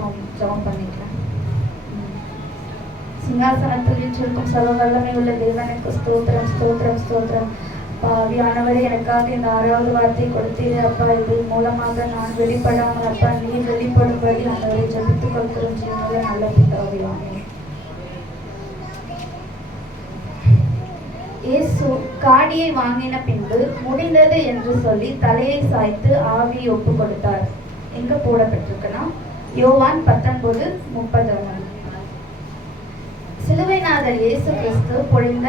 ஜபம் ஜபம் பண்ணிக்கிறேன் சிங்காசனத்தில் வீற்றிருக்கும் சர்வ வல்லமை உள்ள தேவனுக்கு ஸ்தோத்திரம் ஸ்தோத்திரம் ஸ்தோத்திரம் பாவியானவரே எனக்காக இந்த ஆறாவது வார்த்தை கொடுத்தீர் அப்பா இது மூலமாக நான் வெளிப்படாமல் அப்பா நீ வெளிப்படும்படி ஆண்டவரை ஜபித்துக் கொள்கிறோம் ஜீவனுள்ள நல்ல பிதாவியாமே இயேசு காடியை வாங்கின பின்பு முடிந்தது என்று சொல்லி தலையை சாய்த்து ஆவியை ஒப்பு கொடுத்தார் எங்க போடப்பட்டிருக்குன்னா யோவான் பத்தொன்பது முப்பது சிலுவைநாதர் இயேசு கிறிஸ்து பொழிந்த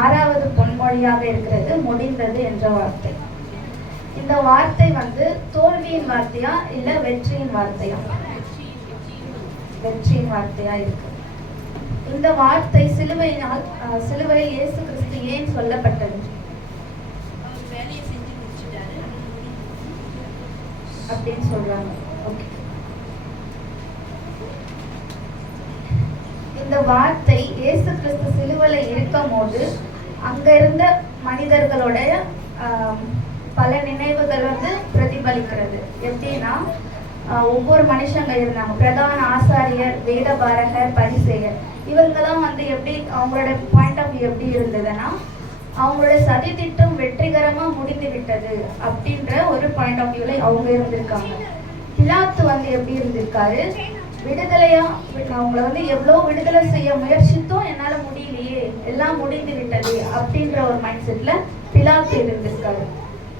ஆறாவது பொன்மொழியாக இருக்கிறது முடிந்தது என்ற வார்த்தை. இந்த வார்த்தை வந்து தோல்வியின் வார்த்தையா இல்ல வெற்றியின் வார்த்தையா? வெற்றியின் வார்த்தையா இருக்கு. இந்த வார்த்தை சிலுவையினால் சிலுவையில் இயேசு கிறிஸ்து ஏன் சொல்லப்பட்டது? அப்படின்னு சொல்றாங்க. இந்த வார்த்தை இயேசு கிறிஸ்து சிலுவையில் இருக்கும் போது அங்க இருந்த மனிதர்களுடைய பல நினைவுகள் வந்து பிரதிபலிக்கிறது. எப்படின்னா ஒவ்வொரு மனுஷங்க இருந்தாங்க. பிரதான ஆசாரியர் வேத பாரகர் பரிசெயர். இவங்கெல்லாம் வந்து எப்படி அவங்களோட பாயிண்ட் ஆஃப் வியூ எப்படி இருந்ததுன்னா அவங்களோட சதி திட்டம் வெற்றிகரமா முடிந்து விட்டது அப்படின்ற ஒரு பாயிண்ட் ஆஃப் வியூல அவங்க இருந்திருக்காங்க. பிலாத்து வந்து எப்படி இருந்திருக்காரு? விடுதலையா? அவங்கள வந்து எவ்வளோ விடுதலை செய்ய முயற்சித்தோம் என்னால் முடியலையே. எல்லாம் முடிந்து விட்டது அப்படின்ற ஒரு மைண்ட் செட்டில் பிலாத்து இருந்திருக்காரு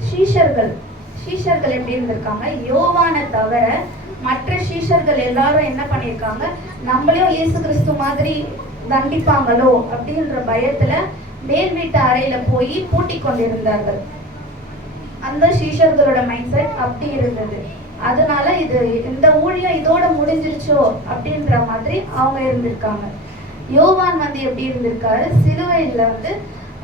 ஷீஷர்கள் ஷீஷர்கள் எப்படி இருந்திருக்காங்க? யோவானை தவிர மற்ற ஷீஷர்கள் எல்லாரும் என்ன பண்ணியிருக்காங்க? நம்மளையும் இயேசு கிறிஸ்து மாதிரி தண்டிப்பாங்களோ அப்படின்ற பயத்துல மேல் வீட்டு அறையில போய் பூட்டி கொண்டிருந்தார்கள் அந்த சீஷர்களோட மைண்ட் செட் அப்படி இருந்தது. அதனால இது இந்த ஊழியம் இதோட முடிஞ்சிருச்சோ அப்படின்ற மாதிரி அவங்க இருந்திருக்காங்க. யோவான் வந்து எப்படி இருந்திருக்காரு? சிலுவையில் வந்து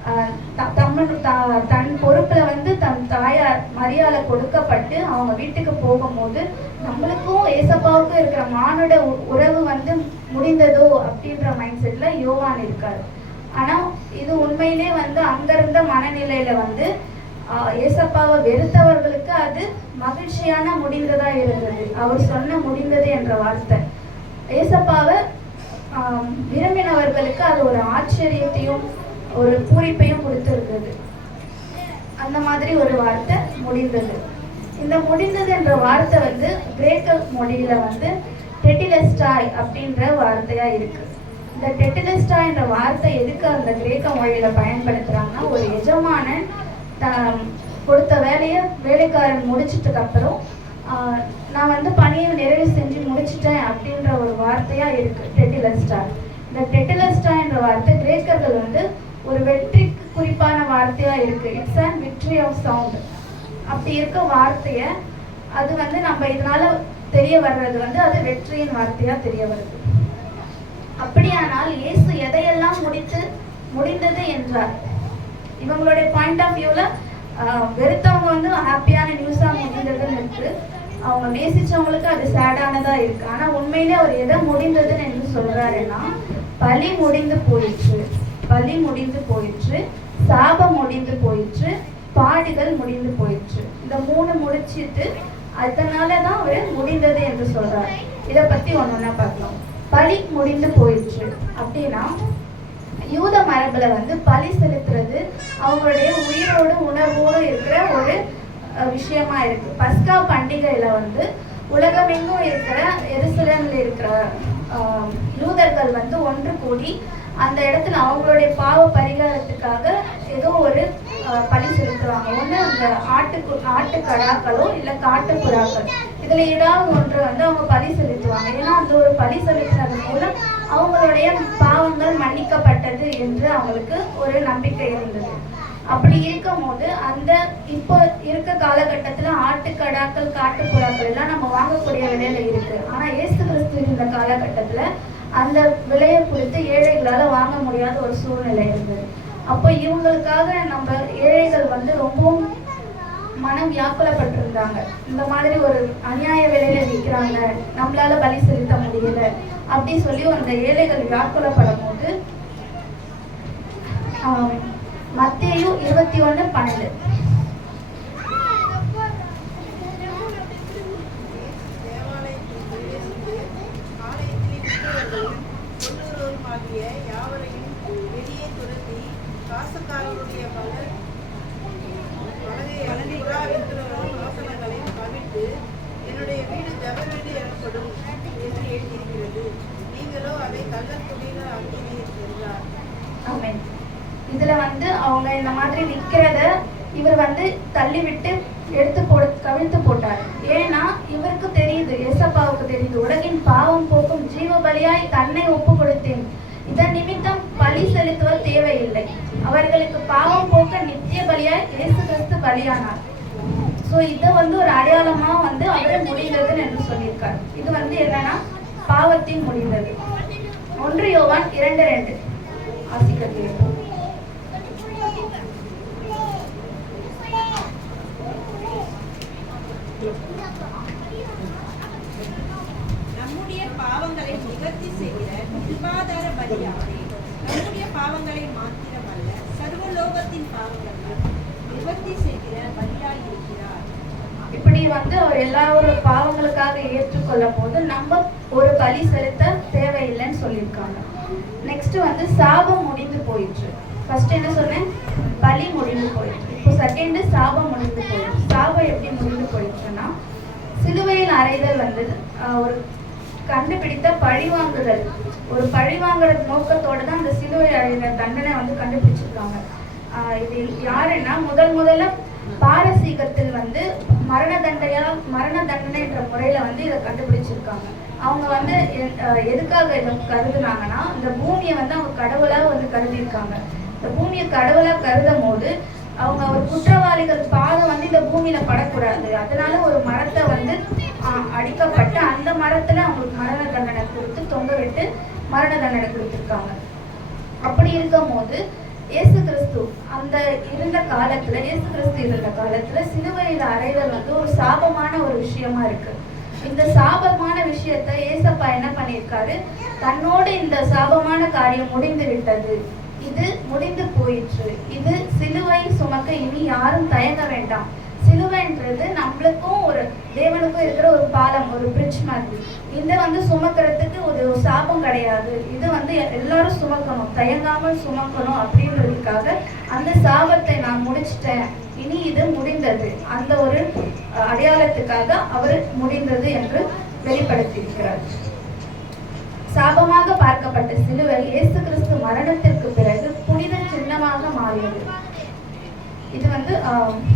ஆஹ், தம்மன் த- தன் பொறுப்புல வந்து தன் தாயார் மரியாதை கொடுக்கப்பட்டு அவங்க வீட்டுக்கு போகும்போது நம்மளுக்கும் ஏசப்பாவுக்கும் இருக்கிற மானுட உ- உறவு வந்து முடிந்ததோ அப்படின்ற மைண்ட் செட்ல யோவான் இருக்காரு. ஆனா இது உண்மையிலே வந்து அங்க இருந்த மனநிலையில வந்து ஏசப்பாவை வெறுத்தவர்களுக்கு அது மகிழ்ச்சியான முடிந்ததா இருந்தது. அவர் சொன்ன முடிந்தது என்ற வார்த்தை. ஏசப்பாவை விரும்பினவர்களுக்கு அது ஒரு ஆச்சரியத்தையும் ஒரு பூரிப்பையும் கொடுத்துருந்தது. அந்த மாதிரி ஒரு வார்த்தை முடிந்தது. இந்த முடிந்தது என்ற வார்த்தை வந்து கிரேக்க மொழியில வந்து டெட்டிலெஸ்டாய் அப்படின்ற வார்த்தையா இருக்கு. இந்த டெட்டிலெஸ்டாய் என்ற வார்த்தை எதுக்கு அந்த கிரேக்க மொழியில பயன்படுத்துறாங்கன்னா ஒரு எஜமானன் கொடுத்த வேலையை வேலைக்காரன் முடிச்சிட்டதுக்கு அப்புறம் நான் வந்து பணியை நிறைவு செஞ்சு முடிச்சிட்டேன் அப்படின்ற ஒரு வார்த்தையா இருக்கு டெட்டிலெஸ்டா இந்த டெட்டிலெஸ்டா என்ற வார்த்தை கிரேக்கர்கள் வந்து ஒரு வெற்றிக்கு குறிப்பான வார்த்தையா இருக்கு. It's and victory of sound அப்படி இருக்க வார்த்தைய அது வந்து நம்ம இதனால தெரிய வர்றது வந்து அது வெற்றியின் வார்த்தையா தெரிய வருது. அப்படியானால் இயேசு எதையெல்லாம் முடித்து முடிந்தது என்றார்? இவங்களுடைய பாயிண்ட் ஆஃப் வியூல வெறுத்தவங்க வந்து ஹாப்பியான நியூஸா முடிந்ததுன்னு இருக்கு. அவங்க நேசிச்சவங்களுக்கு அது சேடானதா இருக்கு. ஆனா உண்மையிலே அவர் எதை முடிந்ததுன்னு என்று சொல்றாருன்னா பலி முடிந்து போயிற்று. பலி முடிந்து போயிற்று. சாபம் முடிந்து போயிற்று. பாடுகள் முடிந்து போயிற்று. இந்த மூணு முடிச்சிட்டு அதனாலதான் அவர் முடிந்தது என்று சொல்றாரு. இதை பத்தி ஒண்ணு ஒன்றா பார்க்கலாம். பலி முடிந்து போயிற்று. அப்படின்னா மரபில் வந்து பலி செலுத்துறது அவங்களுடைய உயிரோடு உணர்வோடு இருக்கிற ஒரு விஷயமா இருக்கு. பஸ்கா பண்டிகையில வந்து உலகமெங்கும் இருக்கிற எருசலமில் இருக்கிற யூதர்கள் வந்து ஒன்று கூடி அந்த இடத்துல அவங்களுடைய பாவ பரிகாரத்துக்காக ஏதோ ஒரு ஆஹ், பலி செலுத்துவாங்க. ஒன்று அந்த ஆட்டுக்கு ஆட்டுக்கடாக்களோ இல்ல காட்டுப்புறாக்கள். இதுல ஏதாவது ஒன்று வந்து அவங்க பலி செலுத்துவாங்க. ஏன்னா அந்த ஒரு பலி செலுத்துறது மூலம் அவங்களுடைய பாவங்கள் மன்னிக்கப்பட்டது என்று அவங்களுக்கு ஒரு நம்பிக்கை இருந்தது. அப்படி இருக்கும் போது அந்த இப்போ இருக்க காலகட்டத்துல ஆட்டுக்கடாக்கள் காட்டுப்புறாக்கள் எல்லாம் நம்ம வாங்கக்கூடிய விலையில இருக்கு. ஆனா இயேசு கிறிஸ்து இருந்த காலகட்டத்துல அந்த விலையை குறித்து ஏழைகளால வாங்க முடியாத ஒரு சூழ்நிலை இருந்தது. அப்போ இவங்களுக்காக நம்ம ஏழைகள் வந்து ரொம்பவும் மனம் வியாக்குலப்பட்டிருந்தாங்க. இந்த மாதிரி ஒரு அநியாய வேலையில நிற்கிறாங்க நம்மளால பலி செலுத்த முடியல. அப்படி சொல்லி அந்த ஏழைகள் வியாக்குலப்படும் போது மத்தேயும் இருபத்தி ஒன்று பன்னெண்டு காசுக்காரருடைய இந்த மாதிரி விற்கிறத இவர் வந்து தள்ளி விட்டு எடுத்து போட கவிழ்த்து போட்டார். ஏன்னா இவருக்கு தெரியுது ஏசப்பாவுக்கு தெரியுது உலகின் பாவம் போக்கும் ஜீவ பலியாய் தன்னை ஒப்பு கொடுத்தேன் இதன் நிமித்தம் பலி செலுத்துவது தேவையில்லை. அவர்களுக்கு பாவம் போக்க நித்திய பலியாய் இயேசு கிறிஸ்து பலியானார். ஸோ இதை வந்து ஒரு அடையாளமா வந்து அவரை முடிந்தது என்று சொல்லியிருக்கார். இது வந்து என்னன்னா பாவத்தின் முடிந்தது. ஒன்று யோவான் இரண்டு ரெண்டு. ஆசிக்க கேட்போம் நம்முடைய பாவங்களை நிவர்த்தி செய்கிற கிருபாதார பலியாகவே நம்முடைய பாவங்களை மாத்திரமல்ல சர்வலோகத்தின் பாவங்களையும் நிவர்த்தி செய்கிற பலியாய் இருக்கிறார். இப்படி வந்து அவர் எல்லாரோட பாவங்களுக்காக ஏற்றுக்கொள்ளும் போது நம்ம ஒரு பலி செலுத்த தேவையில்லைன்னு சொல்லியிருக்காங்க. நெக்ஸ்ட் வந்து சாபம் முடிந்து போயிற்று. ஃபர்ஸ்ட் என்ன சொன்னேன்? பலி முடிந்து போயிற்று. இப்போ செகண்ட் சாபம் முடிந்து போயிற்று. சாபம் எப்படி முடிந்து போயிடுச்சுன்னா சிலுவையில் அறைதல் வந்து ஒரு கண்டுபிடித்த பழிவாங்குதல் ஒரு பழிவாங்குற நோக்கத்தோட தான் அந்த சிலுவை அறையிற தண்டனை வந்து கண்டுபிடிச்சிருக்காங்க. ஆஹ், இது யாருன்னா முதல் முதல்ல பாரசீகத்தில் வந்து மரண தண்டையா மரண தண்டனை என்ற முறையில வந்து இதை கண்டுபிடிச்சிருக்காங்க. அவங்க வந்து அஹ் எதுக்காக இதை கருதுனாங்கன்னா இந்த பூமியை வந்து அவங்க கடவுளா வந்து கருதியிருக்காங்க. இந்த பூமியை கடவுளா கருதும் போது அவங்க ஒரு குற்றவாளிகள் பாதம் வந்து இந்த பூமியில படக்கூடாது. அதனால ஒரு மரத்தை வந்து ஆஹ், அடிக்கப்பட்டு அந்த மரத்துல அவங்களுக்கு மரண தண்டனை கொடுத்து தொங்க விட்டு மரண தண்டனை கொடுத்துருக்காங்க. அப்படி இருக்கும் போது இயேசு கிறிஸ்து அந்த இருந்த காலத்துல இயேசு கிறிஸ்து இருந்த காலத்துல சிலுவையில் அறைதல் வந்து ஒரு சாபமான ஒரு விஷயமா இருக்கு. இந்த சாபமான விஷயத்தை ஏசப்பா என்ன பண்ணியிருக்காரு? தன்னோடு இந்த சாபமான காரியம் முடிந்து விட்டது. இது முடிந்து போயிற்று. இது சிலுவை சுமக்க இனி யாரும் தயங்க வேண்டாம். சிலுவைன்றது நம்மளுக்கும் ஒரு தேவனுக்கும் இருக்கிற ஒரு பாலம் ஒரு பிரிட்ஜ் மாதிரி. இதை வந்து சுமக்கிறதுக்கு ஒரு சாபம் கிடையாது. இது வந்து எல்லாரும் சுமக்கணும். தயங்காமல் சுமக்கணும் அப்படின்றதுக்காக அந்த சாபத்தை நான் முடிச்சிட்டேன். இனி இது முடிந்தது. அந்த ஒரு அடையாளத்துக்காக அவர் முடிந்தது என்று வெளிப்படுத்தியிருக்கிறார். சாபமாக பார்க்கப்பட்ட சிலுவை இயேசு கிறிஸ்து மரணத்திற்கு பிறகு இது வந்து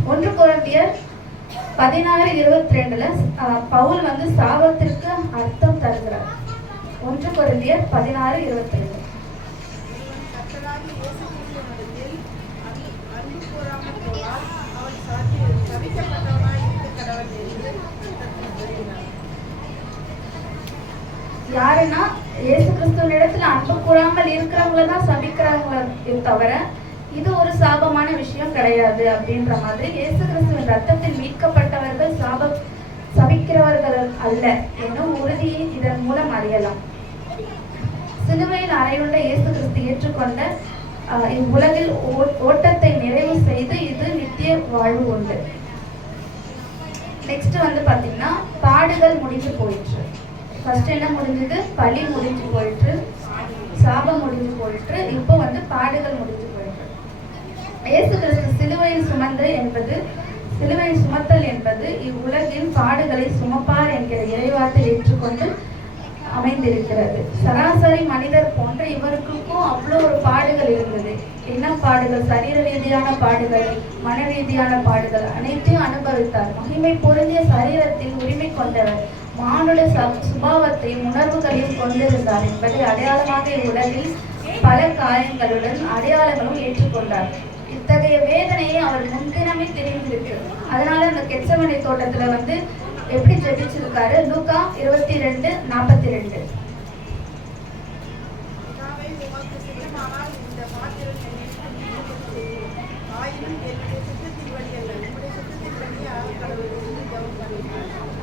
ஒன்று குழந்தையர் பதினாறு இருபத்தி ரெண்டுல பவுல் வந்து சாபத்திற்கு அர்த்தம் தருகிறார் ஒன்று குழந்தையர் பதினாறு இருபத்தி ரெண்டு. யாருன்னா இயேசு கிறிஸ்துவின் இடத்துல அன்பு கூடாமல் இருக்கிறவங்கள தான் சபிக்கிறாங்களே தவிர இது ஒரு சாபமான விஷயம் கிடையாது அப்படின்ற மாதிரி இயேசு கிறிஸ்துவின் ரத்தத்தில் மீட்கப்பட்டவர்கள் சாப சபிக்கிறவர்கள் அல்ல என்னும் உறுதியை இதன் மூலம் அறியலாம். சிலுவையில் அறையுள்ள இயேசு கிறிஸ்து ஏற்றுக்கொண்ட இவ்வுலகில் ஓ- ஓட்டத்தை நிறைவு செய்து இது நித்திய வாழ்வு உண்டு. நெக்ஸ்ட் வந்து பாத்தீங்கன்னா பாடுகள் முடிஞ்சு போயிற்று. ஃபர்ஸ்ட் என்ன முடிஞ்சது? பழி முடிஞ்சு போயிற்று. சாபம் முடிஞ்சு போயிற்று. இப்போ வந்து பாடுகள் முடிஞ்சு இயேசு கிறிஸ்து சிலுவையில் சுமந்து என்பது சிலுவையில் சுமத்தல் என்பது இவ்வுலகின் பாடுகளை சுமப்பார் என்கிற இறைவார்த்தை ஏற்றுக்கொண்டு அமைந்திருக்கிறது. சராசரி மனிதர் போன்ற இவருக்கும் அவ்வளோ ஒரு பாடுகள் இருந்தது. என்ன பாடுகள்? சரீர ரீதியான பாடுகள் மன ரீதியான பாடுகள் அனைத்தையும் அனுபவித்தார். மகிமை பொருந்திய சரீரத்தில் உரிமை கொண்டவர் மானுட சுபாவத்தையும் உணர்வுகளையும் கொண்டிருந்தார் என்பதை அடையாளமாக இவ்வுலகில் பல காயங்களுடன் அடையாளங்களும் ஏற்றுக்கொண்டார். இத்தகைய வேதனையை அவர் முன்தினமே தெரிந்திருக்கு அதனால அந்த கெச்சமனை தோட்டத்துல வந்து எப்படி ஜெபிச்சிருக்காரு? லூக்கா இருபத்தி ரெண்டு நாற்பத்தி ரெண்டு.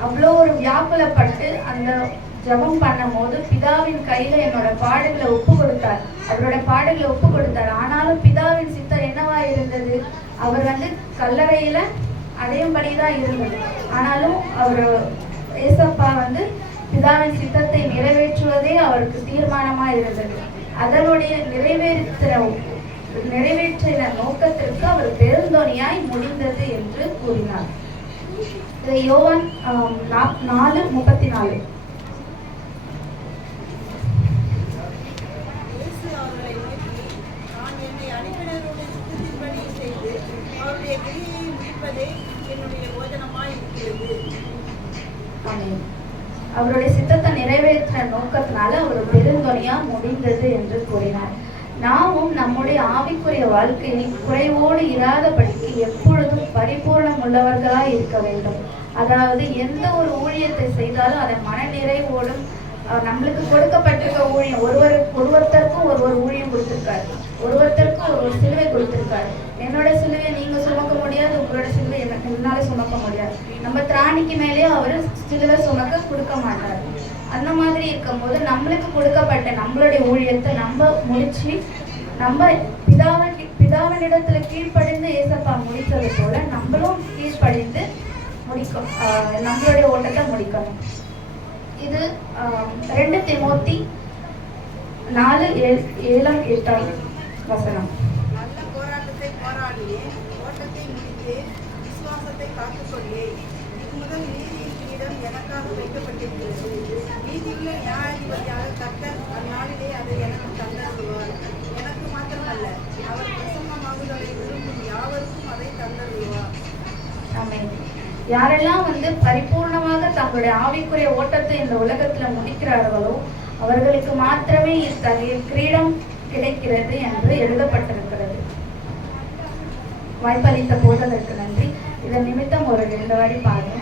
அவ்வளோ ஒரு வியாக்குலப்பட்டு அந்த ஜெபம் பண்ணும்போது பிதாவின் கையில என்னோட பாடுகளை ஒப்பு கொடுத்தார். அவரோட பாடுகளை ஒப்பு கொடுத்தார். ஆனாலும் பிதாவின் சித்தம் என்னவா இருந்தது? அவர் வந்து கல்லறையில அடையும்படிதான் இருந்தது. ஆனாலும் அவர் ஏசப்பா வந்து பிதாவின் சித்தத்தை நிறைவேற்றுவதே அவருக்கு தீர்மானமா இருந்தது. அதனுடைய நிறைவேற்ற நிறைவேற்றின நோக்கத்திற்கு அவர் பெருந்தொனியாய் முடிந்தது என்று கூறினார். இது யோவான் நா- நாலு முப்பத்தி நாலு இயேசு அவர்களை நோக்கி நான் என்னை அனுப்பினருடைய சித்தத்தின்படி செய்து அவருடைய கிரியையை முடிப்பதே என்னுடைய போஜனமாய் இருக்கிறது ஆமென். அவருடைய சித்தத்தை நிறைவேற்ற நோக்கத்தினால அவர் பெருந்தொனியா முடிந்தது என்று கூறினார். நாமும் நம்முடைய ஆவிக்குரிய வாழ்க்கையில் குறைவோடு இராதபடிக்கு எப்பொழுதும் பரிபூர்ணம் உள்ளவர்களாய் இருக்க வேண்டும். அதாவது எந்த ஒரு ஊழியத்தை செய்தாலும் அதை மன நிறைவோடும் நம்மளுக்கு கொடுக்கப்பட்டிருக்க ஊழியம் ஒருவர் ஒருவருத்தருக்கும் ஒரு ஒரு ஊழியம் கொடுத்திருக்காரு. ஒருவருத்தருக்கும் ஒரு ஒரு சிலுவை கொடுத்திருக்காரு. என்னோட சிலுவையை நீங்க சுமக்க முடியாது உங்களோட சிலுவை எனக்கு என்னால சுமக்க முடியாது. நம்ம திராணிக்கு மேலேயும் அவர் சிலுவை சுமக்க கொடுக்க மாட்டார். அந்த மாதிரி இருக்கும்போது நம்மளுக்கு கொடுக்கப்பட்ட நம்மளுடைய ஊழியத்தை நம்ம முடிச்சு நம்ம பிதாவன் பிதாவனிடத்துல கீழ்ப்படிந்து ஏசப்பா முடித்தது போல நம்மளும் கீழ்ப்படிந்து முடிக்கும் நம்மளுடைய ஓட்டத்தை முடிக்கணும். இது ரெண்டு திமோத்தி நாலு ஏழு ஏழாம் எட்டாம் வசனம். நல்ல போராட்டத்தை போராடியே ஓட்டத்தை முடித்தே விசுவாசத்தை காத்துக்கொண்டேன் இது முதல் நீதியின் கிரீடம் எனக்காக வைக்கப்பட்டிருக்கிறது. நீதியுள்ள நியாயாதிபதியாக கர்த்தர் அந்நாளிலே அதை எனக்கு தந்தருவார் எனக்கு மாத்திரமல்ல அவர் பிரசன்னமாகுதலை விரும்பும் யாவருக்கும் அதை தந்தருவார். யாரெல்லாம் வந்து பரிபூர்ணமாக தங்களுடைய ஆவிக்குரிய ஓட்டத்தை இந்த உலகத்துல முடிக்கிறார்களோ அவர்களுக்கு மாத்திரமே இத்தகைய கிரீடம் கிடைக்கிறது என்று எழுதப்பட்டிருக்கிறது. வாய்ப்பளித்த போததற்கு நன்றி. இதன் நிமித்தம் ஒரு ரெண்டு வாடி பாருங்க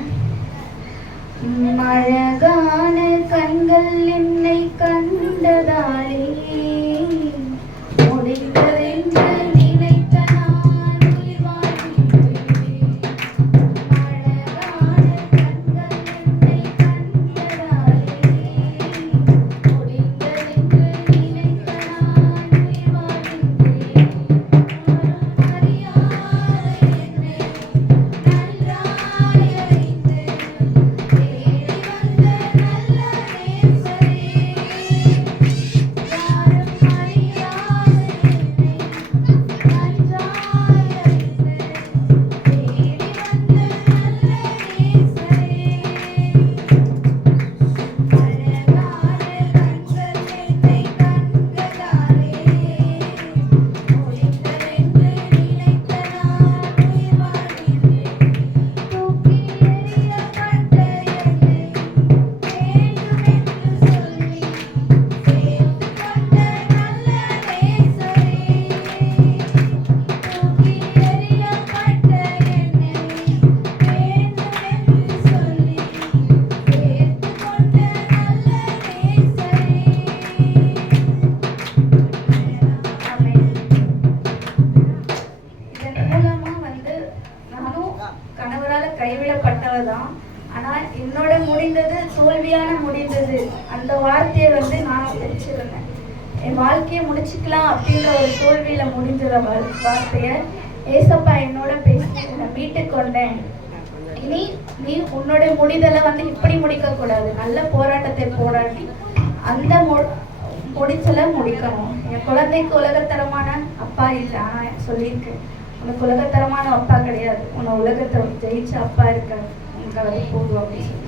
மழகான கண்கள் என்னை கண்டதாலே முடிந்தது முடிச்சுக்கலாம் அப்படின்ற ஒரு தோல்வியில முடிஞ்சத வா- வார்த்தைய ஏசப்பா என்னோட பேசி என்னை மீட்டுக் கொண்டேன். இனி நீ உன்னோட முடிதலை வந்து இப்படி முடிக்க கூடாது நல்ல போராட்டத்தை போராடி அந்த முடிச்சல முடிக்கணும். என் குழந்தைக்கு உலகத்தரமான அப்பா இல்லை. ஆனா சொல்லியிருக்கேன் உனக்கு உலகத்தரமான அப்பா கிடையாது. உன்னை உலகத்தை ஜெயிச்ச அப்பா இருக்க உனக்கு போதும் அப்படின்னு சொல்லி.